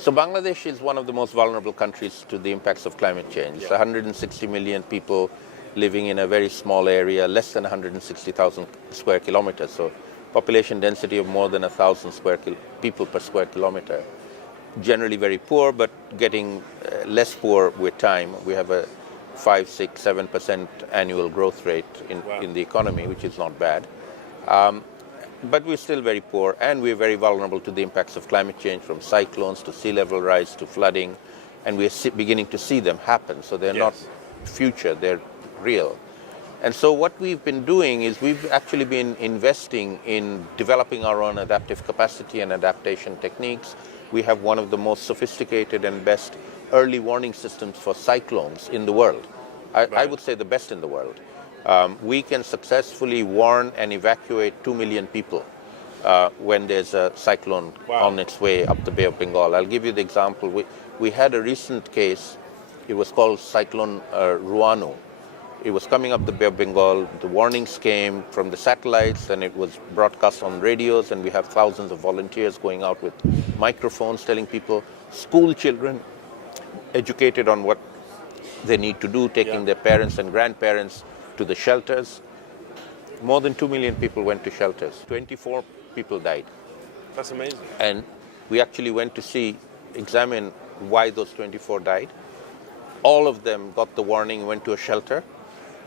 So Bangladesh is one of the most vulnerable countries to the impacts of climate change. Yeah. 160 million people living in a very small area, less than 160,000 square kilometers. So population density of more than 1,000 people per square kilometer. Generally very poor, but getting less poor with time. We have a 5, 6, 7% annual growth rate in the economy, which is not bad. But we're still very poor, and we're very vulnerable to the impacts of climate change, from cyclones to sea level rise to flooding, and we're beginning to see them happen. So they're not future, they're real. And so what we've been doing is we've actually been investing in developing our own adaptive capacity and adaptation techniques. We have one of the most sophisticated and best early warning systems for cyclones in the world. I would say the best in the world. We can successfully warn and evacuate 2 million people when there's a cyclone on its way up the Bay of Bengal. I'll give you the example. We had a recent case. It was called Cyclone Ruano. It was coming up the Bay of Bengal. The warnings came from the satellites, and it was broadcast on radios, and we have thousands of volunteers going out with microphones telling people, school children, educated on what they need to do, taking their parents and grandparents to the shelters. More than 2 million people went to shelters. 24 people died. That's amazing. And we actually went to examine why those 24 died. All of them got the warning, went to a shelter,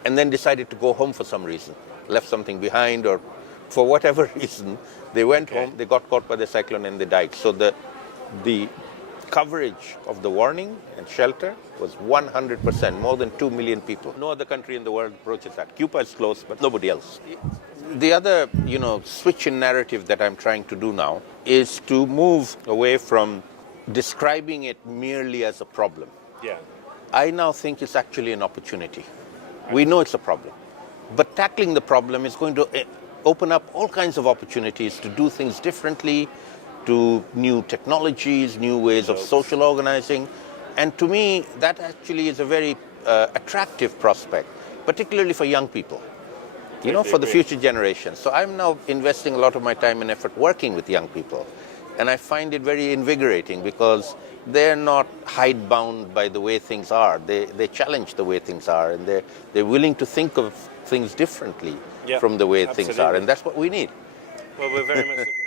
and then decided to go home for some reason. Left something behind, or for whatever reason, they went home, they got caught by the cyclone, and they died. So the coverage of the warning and shelter was 100%, more than 2 million people. No other country in the world approaches that. Cuba is close, but nobody else. The other, switch in narrative that I'm trying to do now is to move away from describing it merely as a problem. Yeah. I now think it's actually an opportunity. We know it's a problem, but tackling the problem is going to open up all kinds of opportunities to do things differently, to new technologies, new ways of social organizing. And to me, that actually is a very attractive prospect, particularly for young people, for the future generation. So I'm now investing a lot of my time and effort working with young people. And I find it very invigorating because they're not hidebound by the way things are. They challenge the way things are, and they're willing to think of things differently from the way things are. And that's what we need. Well, we're very much looking